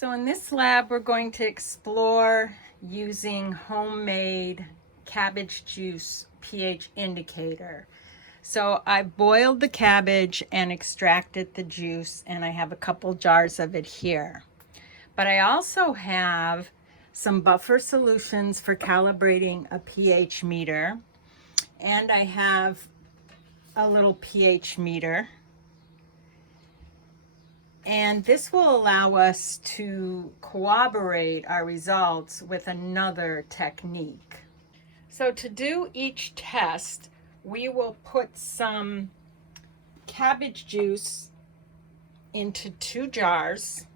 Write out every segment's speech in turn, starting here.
So in this lab, we're going to explore using homemade cabbage juice pH indicator. So I boiled the cabbage and extracted the juice, and I have a couple jars of it here. But I also have some buffer solutions for calibrating a pH meter, and I have a little pH meter. And this will allow us to corroborate our results with another technique. So to do each test, we will put some cabbage juice into 2 jars,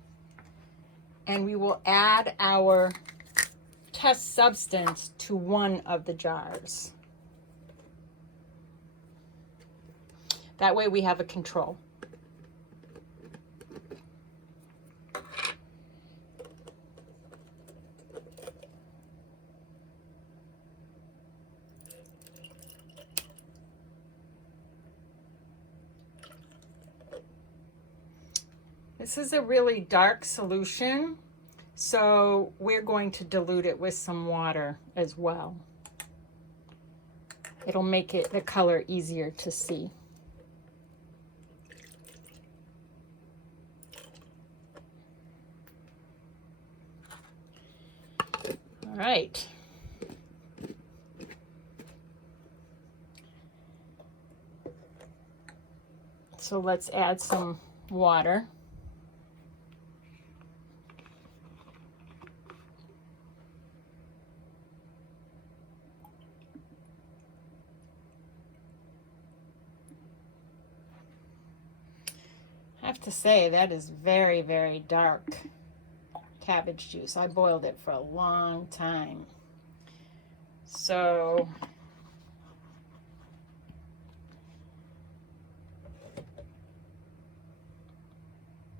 and we will add our test substance to one of the jars. That way we have a control. This is a really dark solution, so we're going to dilute it with some water as well. It'll make it the color easier to see. All right. So let's add some water. I have to say that is very, very dark cabbage juice. I boiled it for a long time. So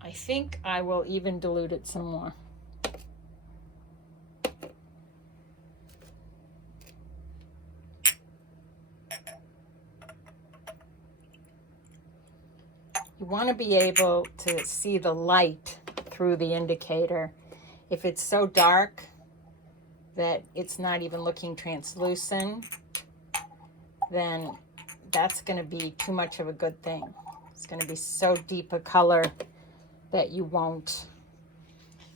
I think I will even dilute it some more. You want to be able to see the light through the indicator. If it's so dark that it's not even looking translucent, then that's going to be too much of a good thing. It's going to be so deep a color that you won't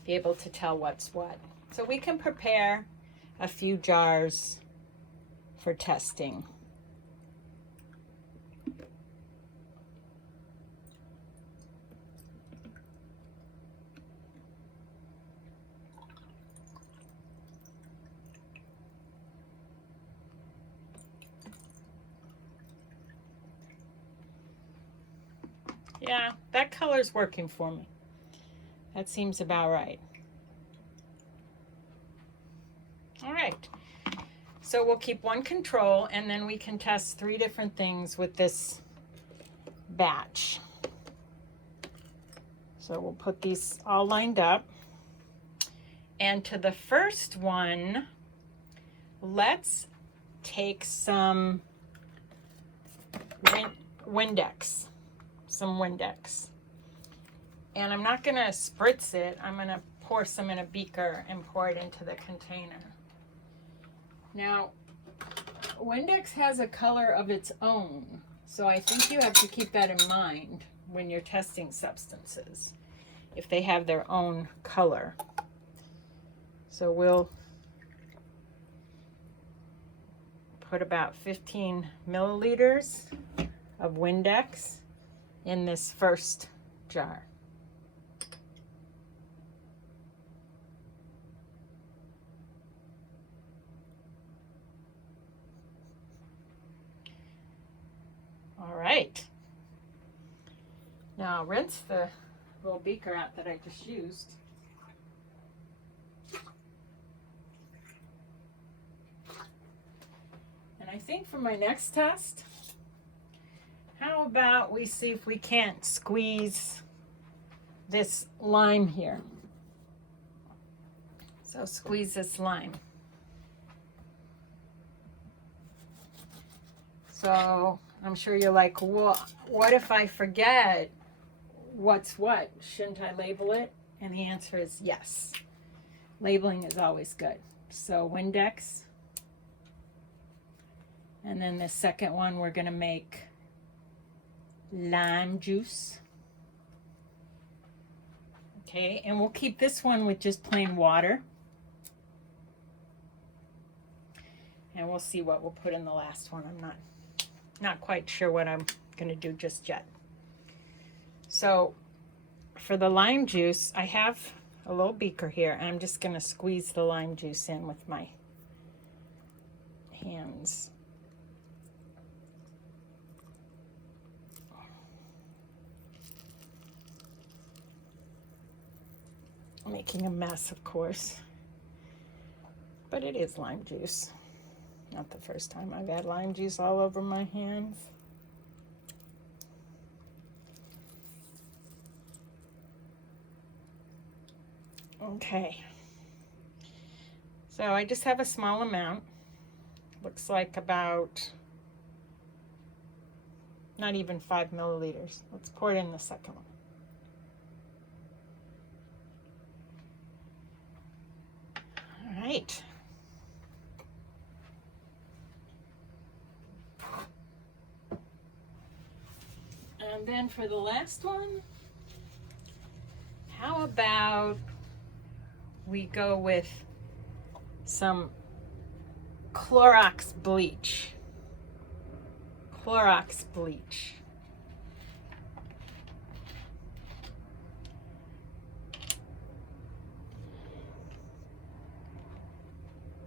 be able to tell what's what. So we can prepare a few jars for testing. Yeah, that color's working for me. That seems about right. All right, so we'll keep one control, and then we can test 3 different things with this batch. So we'll put these all lined up. And to the first one, let's take some Windex. Some Windex. And I'm not going to spritz it. I'm going to pour some in a beaker and pour it into the container. Now, Windex has a color of its own, so I think you have to keep that in mind when you're testing substances, if they have their own color. So we'll put about 15 milliliters of Windex in this first jar. All right. Now rinse the little beaker out that I just used. And I think for my next test, how about we see if we can't squeeze this lime here. So squeeze this lime. So I'm sure you're like, well, what if I forget what's what? Shouldn't I label it? And the answer is yes. Labeling is always good. So Windex. And then the second one, we're going to make lime juice. Okay, and we'll keep this one with just plain water. And we'll see what we'll put in the last one. I'm not quite sure what I'm going to do just yet. So for the lime juice, I have a little beaker here, and I'm just going to squeeze the lime juice in with my hands. Making a mess, of course, but it is lime juice. Not the first time I've had lime juice all over my hands. Okay, so I just have a small amount. Looks like about not even 5 milliliters. Let's pour it in the second one. All right. And then for the last one, how about we go with some Clorox bleach. Clorox bleach.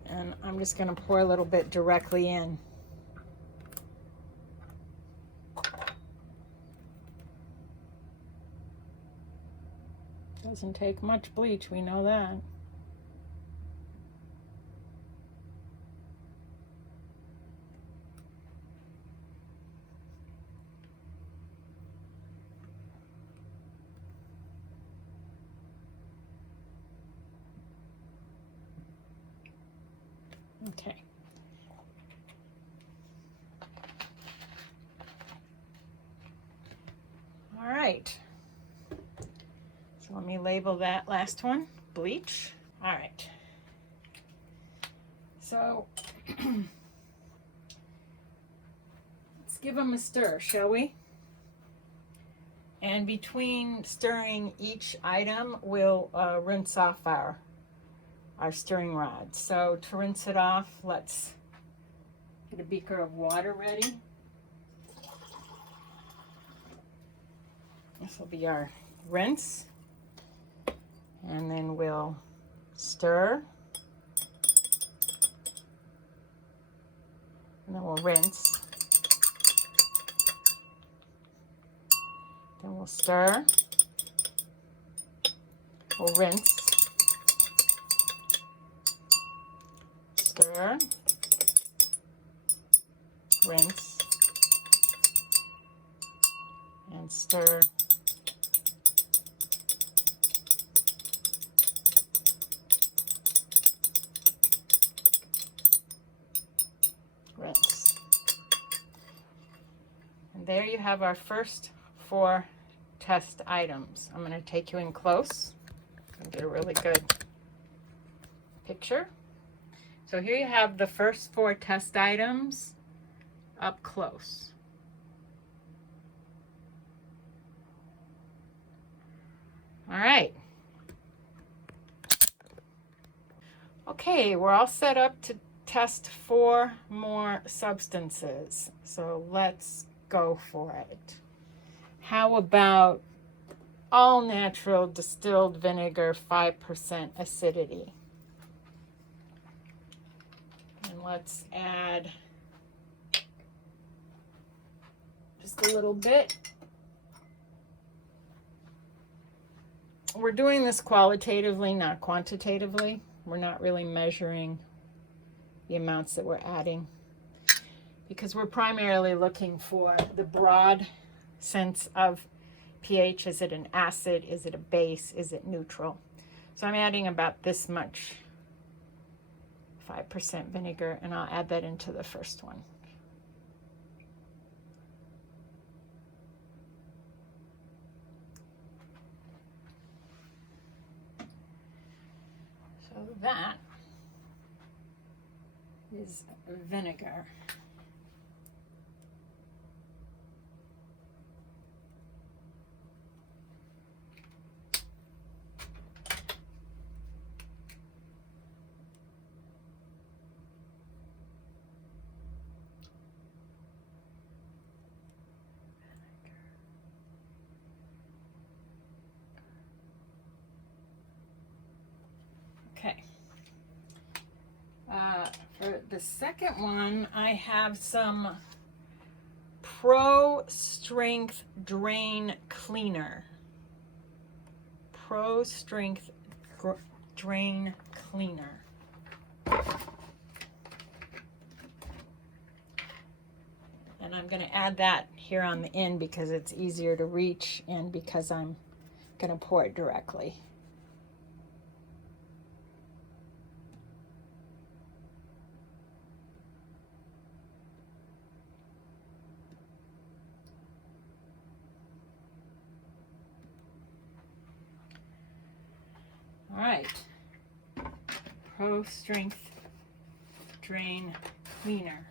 And I'm just going to pour a little bit directly in. Doesn't take much bleach, we know that. Okay. All right. So let me label that last one, bleach. All right. So let's give them a stir, shall we? And between stirring each item, we'll rinse off our stirring rod. So to rinse it off, let's get a beaker of water ready. This will be our rinse. And then we'll stir. And then we'll rinse. Then we'll stir. We'll rinse. Stir. Rinse. And stir. Rinse. And there you have our first 4 test items. I'm going to take you in close and get a really good picture. So here you have the first 4 test items up close. All right. Okay, we're all set up to test 4 more substances. So let's go for it. How about all natural distilled vinegar, 5% acidity? And let's add just a little bit. We're doing this qualitatively, not quantitatively. We're not really measuring the amounts that we're adding because we're primarily looking for the broad sense of pH. Is it an acid? Is it a base? Is it neutral? So I'm adding about this much 5% vinegar, and I'll add that into the first one. that is vinegar. Okay. For the second one, I have some Pro Strength Drain Cleaner. Pro Strength Drain Cleaner. And I'm going to add that here on the end because it's easier to reach and because I'm going to pour it directly. All right, Pro Strength Drain Cleaner.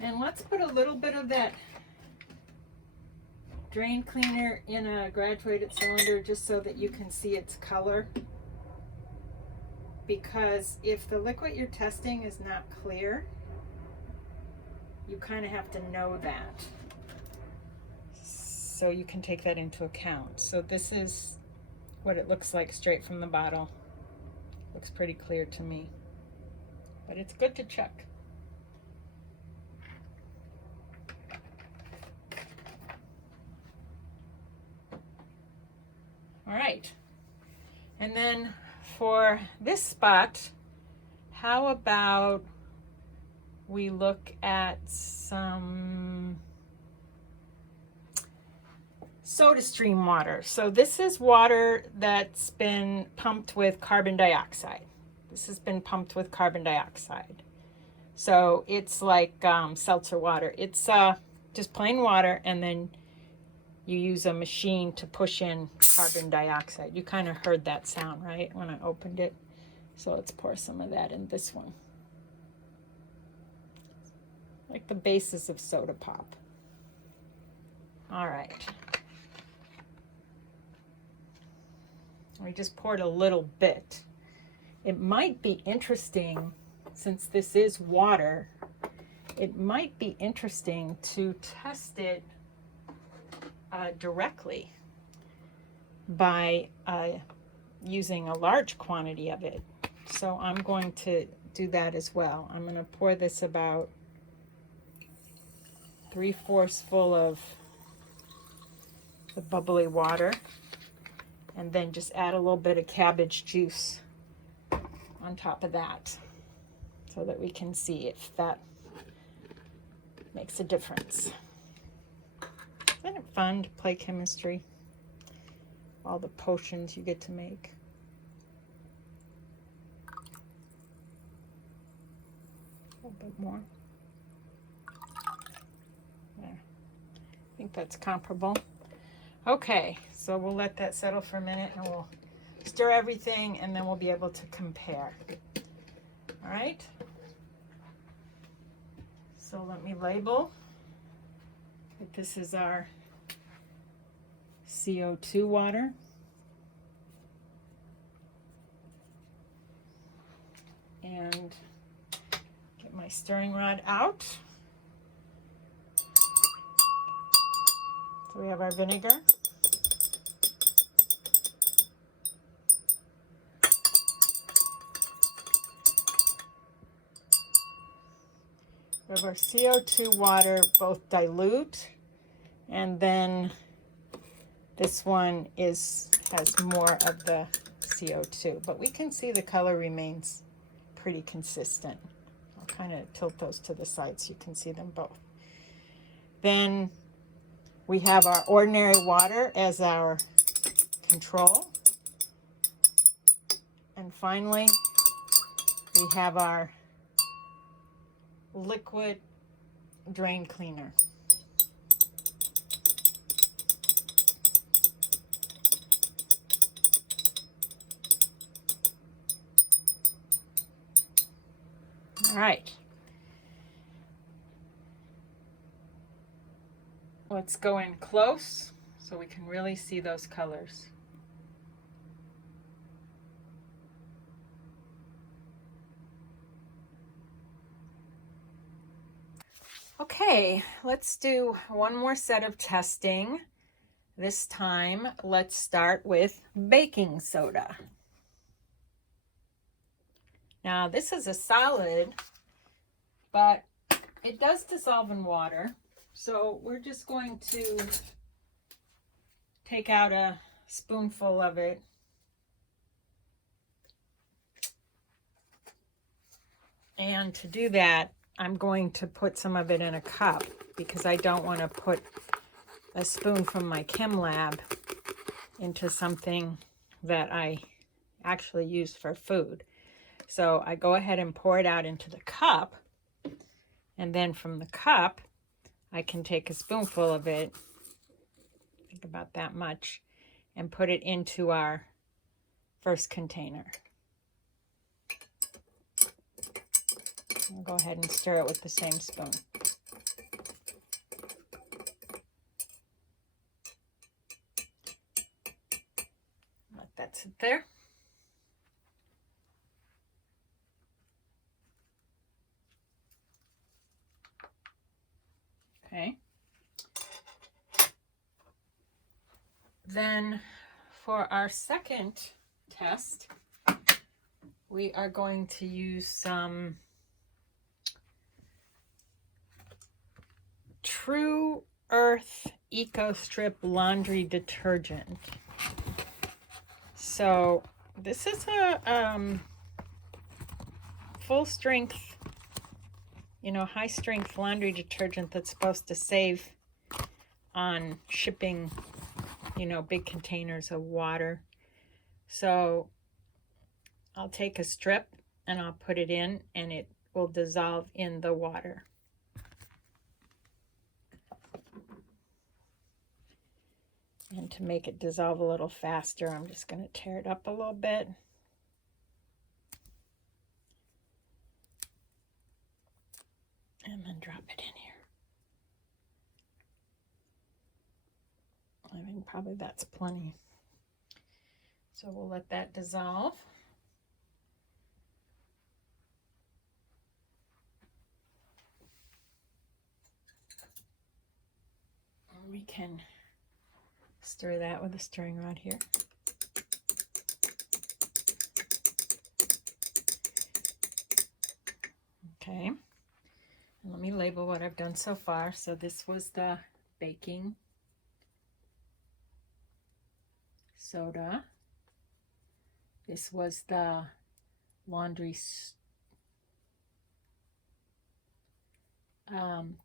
And let's put a little bit of that drain cleaner in a graduated cylinder just so that you can see its color. Because if the liquid you're testing is not clear, you kind of have to know that. So you can take that into account. So this is what it looks like straight from the bottle. Looks pretty clear to me, but it's good to check. All right, and then for this spot, how about we look at some Sodastream water. So this is water that's been pumped with carbon dioxide. This has been pumped with carbon dioxide. So it's like seltzer water. It's just plain water, and then you use a machine to push in carbon dioxide. You kind of heard that sound, right, when I opened it. So let's pour some of that in this one. Like the basis of soda pop. All right. We just poured a little bit. It might be interesting, since this is water, it might be interesting to test it directly by using a large quantity of it. So I'm going to do that as well. I'm going to pour this about 3/4 full of the bubbly water, and then just add a little bit of cabbage juice on top of that so that we can see if that makes a difference. Isn't it fun to play chemistry? All the potions you get to make. A little bit more. There. I think that's comparable. Okay, so we'll let that settle for a minute and we'll stir everything and then we'll be able to compare. All right. So let me label. This is our CO2 water. And get my stirring rod out. So we have our vinegar. We have our CO2 water, both dilute, and then this one has more of the CO2, but we can see the color remains pretty consistent. I'll kind of tilt those to the side so you can see them both. Then we have our ordinary water as our control. And finally, we have our liquid drain cleaner. All right. Let's go in close so we can really see those colors. Okay, let's do one more set of testing. This time, let's start with baking soda. Now, this is a solid, but it does dissolve in water. So we're just going to take out a spoonful of it. And to do that, I'm going to put some of it in a cup because I don't want to put a spoon from my chem lab into something that I actually use for food. So I go ahead and pour it out into the cup, and then from the cup, I can take a spoonful of it, I think about that much, and put it into our first container. I'll go ahead and stir it with the same spoon. Let that sit there. Okay. Then for our second test, we are going to use some True Earth Eco Strip laundry detergent. So this is a full strength, high strength laundry detergent that's supposed to save on shipping, big containers of water. So I'll take a strip and I'll put it in, and it will dissolve in the water. And to make it dissolve a little faster, I'm just going to tear it up a little bit. And then drop it in here. I think probably that's plenty. So we'll let that dissolve. And we can stir that with a stirring rod here. Okay, and let me label what I've done so far. So this was the baking soda. This was the laundry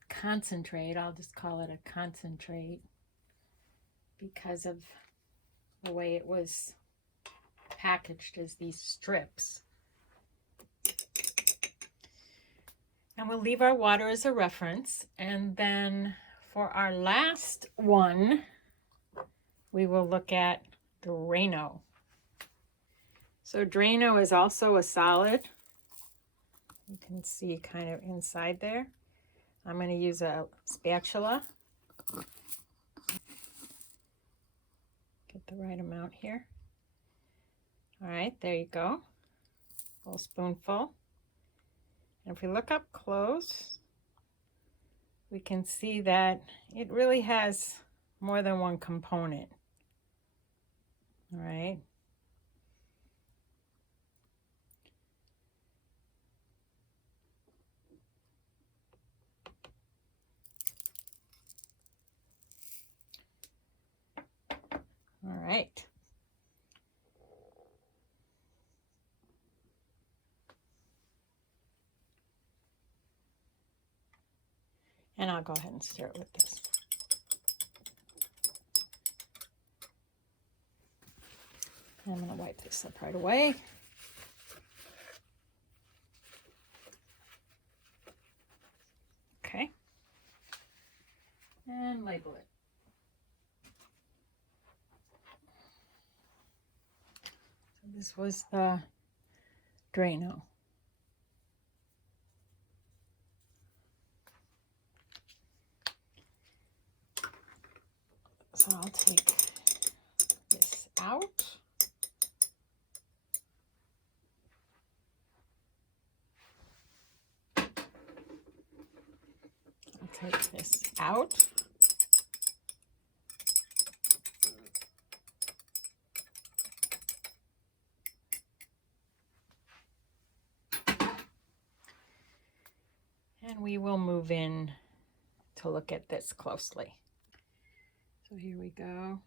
concentrate. I'll just call it a concentrate because of the way it was packaged as these strips. And we'll leave our water as a reference. And then for our last one, we will look at Drano. So Drano is also a solid. You can see kind of inside there. I'm going to use a spatula. Get the right amount here. All right, there you go. A full spoonful. And if we look up close, we can see that it really has more than one component. All right. All right. And I'll go ahead and stir it with this. I'm going to wipe this up right away. and label it. So this was the Drano. So I'll take this out. I'll take this out. And we will move in to look at this closely. So here we go.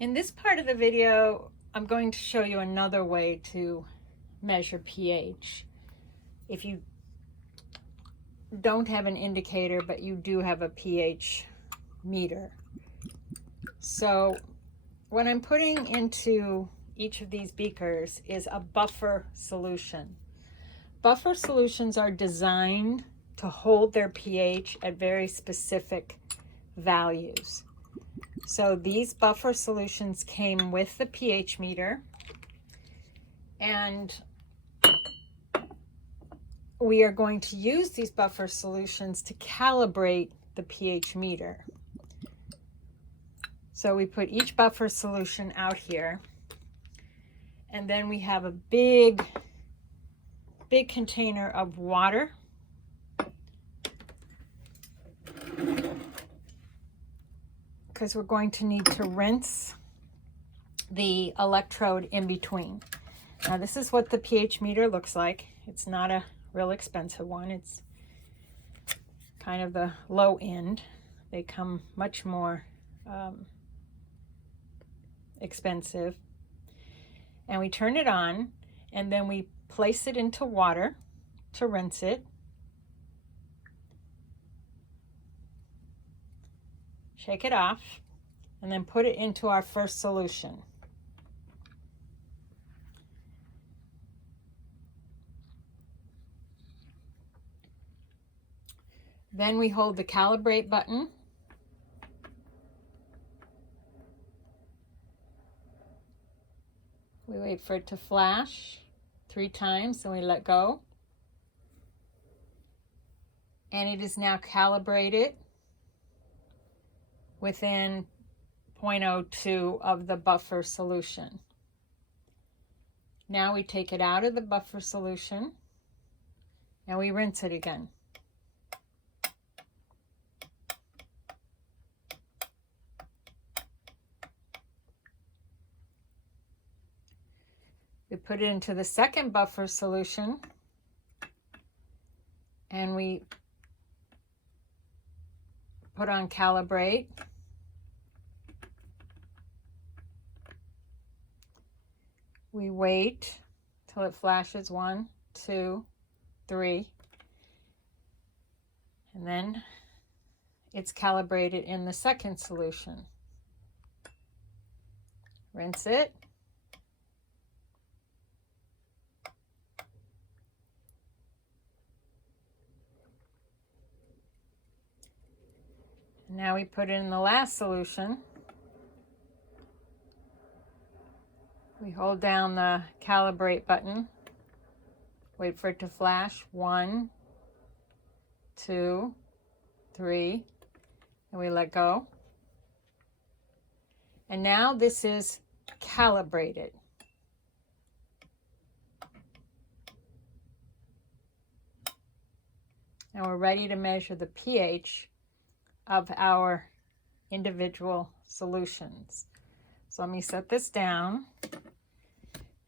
In this part of the video, I'm going to show you another way to measure pH. If you don't have an indicator, but you do have a pH meter. So what I'm putting into each of these beakers is a buffer solution. Buffer solutions are designed to hold their pH at very specific values. So these buffer solutions came with the pH meter, and we are going to use these buffer solutions to calibrate the pH meter. So we put each buffer solution out here, and then we have a big container of water. Because we're going to need to rinse the electrode in between. Now this is what the pH meter looks like. It's not a real expensive one. It's kind of the low end. They come much more expensive. And we turn it on, and then we place it into water to rinse it. Shake it off, and then put it into our first solution. Then we hold the calibrate button. We wait for it to flash 3 times, and we let go. And it is now calibrated within 0.02 of the buffer solution. Now we take it out of the buffer solution and we rinse it again. We put it into the second buffer solution and we put on calibrate. We wait till it flashes 1, 2, 3, and then it's calibrated in the second solution. Rinse it. Now we put it in the last solution. We hold down the calibrate button, wait for it to flash, 1, 2, 3, and we let go. And now this is calibrated. And we're ready to measure the pH of our individual solutions. So let me set this down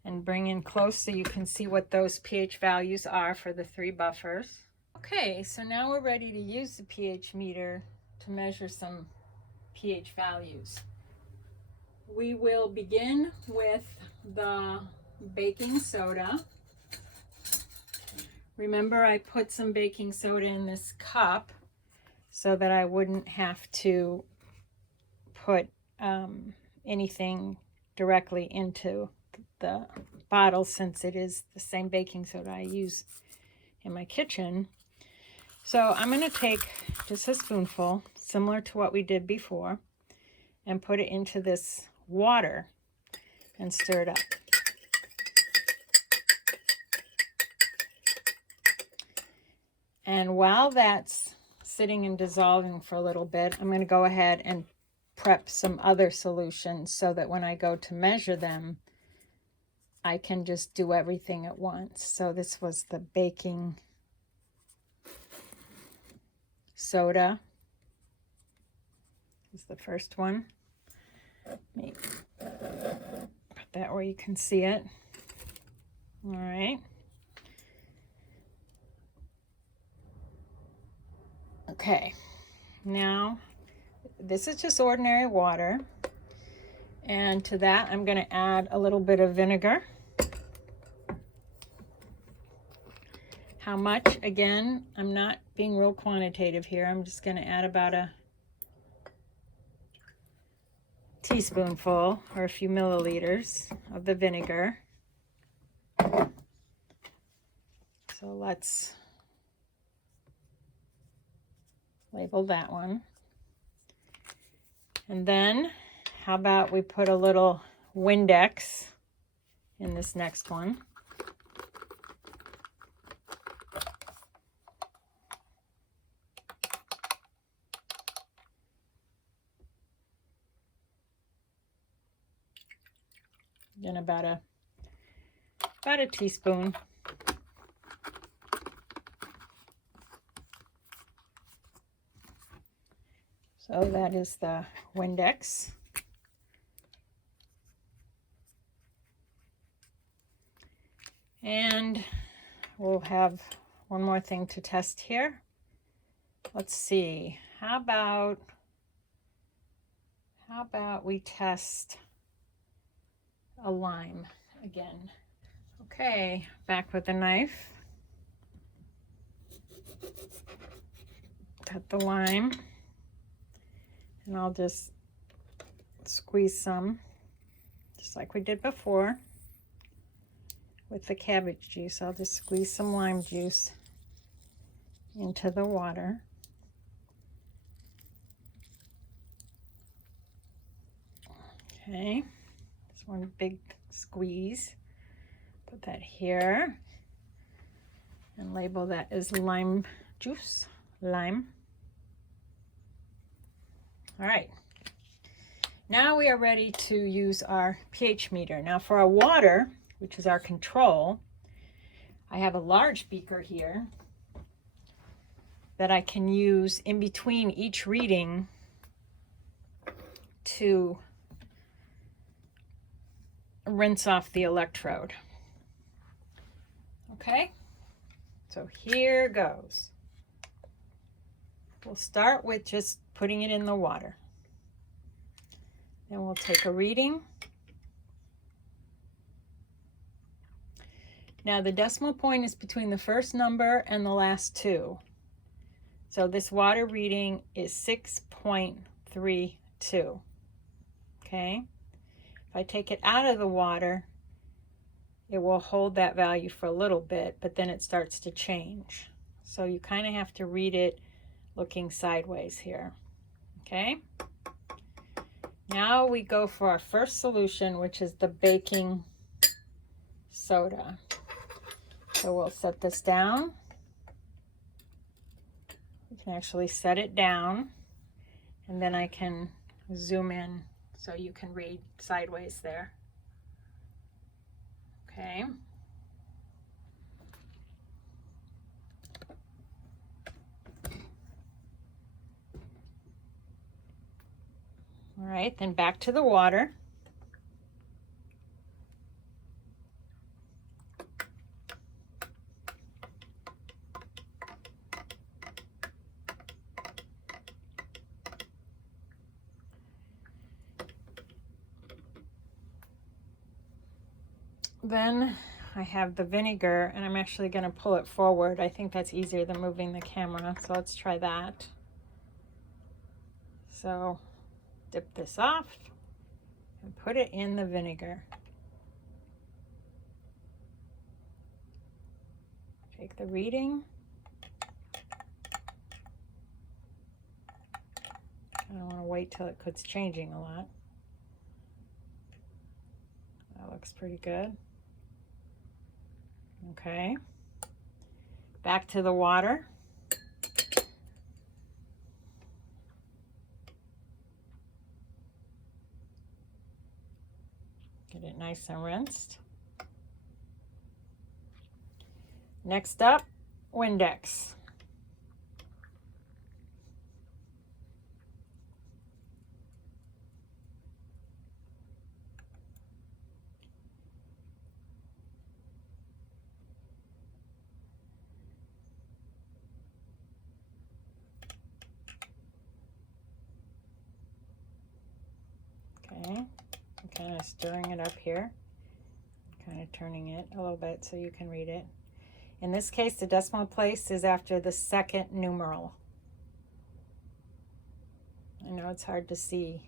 and bring in close so you can see what those pH values are for the 3 buffers. Okay, so now we're ready to use the pH meter to measure some pH values. We will begin with the baking soda. Remember, I put some baking soda in this cup so that I wouldn't have to put anything directly into the bottle, since it is the same baking soda I use in my kitchen. So I'm going to take just a spoonful, similar to what we did before, and put it into this water and stir it up. And while that's sitting and dissolving for a little bit, I'm going to go ahead and prep some other solutions so that when I go to measure them, I can just do everything at once. So this was the baking soda. This is the first one. Let me put that where you can see it. All right. Okay, now this is just ordinary water, and to that I'm going to add a little bit of vinegar. How much? Again, I'm not being real quantitative here. I'm just going to add about a teaspoonful or a few milliliters of the vinegar. So let's label that one. And then how about we put a little Windex in this next one. Then about a teaspoon. So that is the Windex. And we'll have one more thing to test here. Let's see. How about we test a lime again? Okay, back with the knife. Cut the lime. And I'll just squeeze some, just like we did before with the cabbage juice. I'll just squeeze some lime juice into the water. Okay, just one big squeeze. Put that here and label that as lime juice, lime. All right, now we are ready to use our pH meter. Now for our water, which is our control, I have a large beaker here that I can use in between each reading to rinse off the electrode. Okay, so here goes. We'll start with just putting it in the water. Then we'll take a reading. Now the decimal point is between the first number and the last two. So this water reading is 6.32. Okay? If I take it out of the water, it will hold that value for a little bit, but then it starts to change. So you kind of have to read it looking sideways here. Okay? Now we go for our first solution, which is the baking soda. So we'll set this down. We can actually set it down, and then I can zoom in so you can read sideways there. Okay. All right, then back to the water. Then I have the vinegar, and I'm actually going to pull it forward. I think that's easier than moving the camera, so let's try that. So dip this off and put it in the vinegar. Take the reading. I don't want to wait till it quits changing a lot. That looks pretty good. Okay. Back to the water. Get it nice and rinsed. Next up, Windex. Okay, I'm kind of stirring it up here, kind of turning it a little bit so you can read it. In this case, the decimal place is after the second numeral. I know it's hard to see.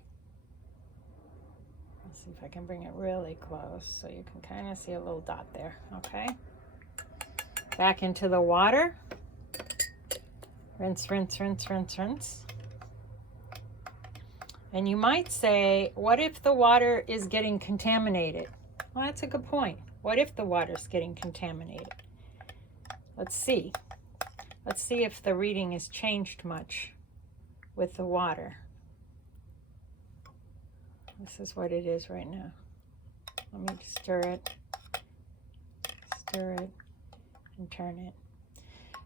Let's see if I can bring it really close so you can kind of see a little dot there. Okay. Back into the water. Rinse, rinse, rinse, rinse, rinse. And you might say, what if the water is getting contaminated? Well, that's a good point. What if the water's getting contaminated? Let's see. Let's see if the reading has changed much with the water. This is what it is right now. Let me stir it, and turn it.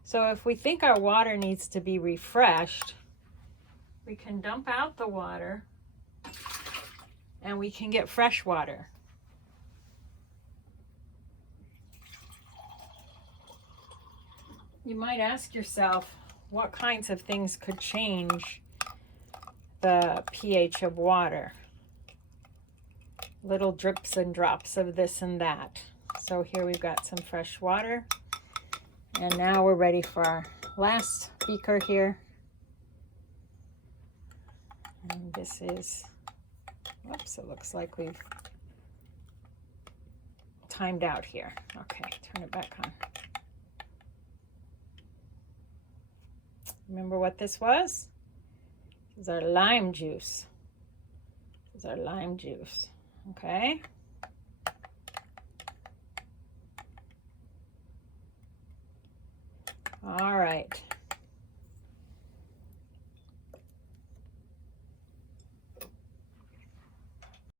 So if we think our water needs to be refreshed, we can dump out the water and we can get fresh water. You might ask yourself, what kinds of things could change the pH of water? Little drips and drops of this and that. So here we've got some fresh water. And now we're ready for our last beaker here. And this is, whoops, it looks like we've timed out here. Okay, turn it back on. Remember what this was? This is our lime juice. This is our lime juice. Okay. All right.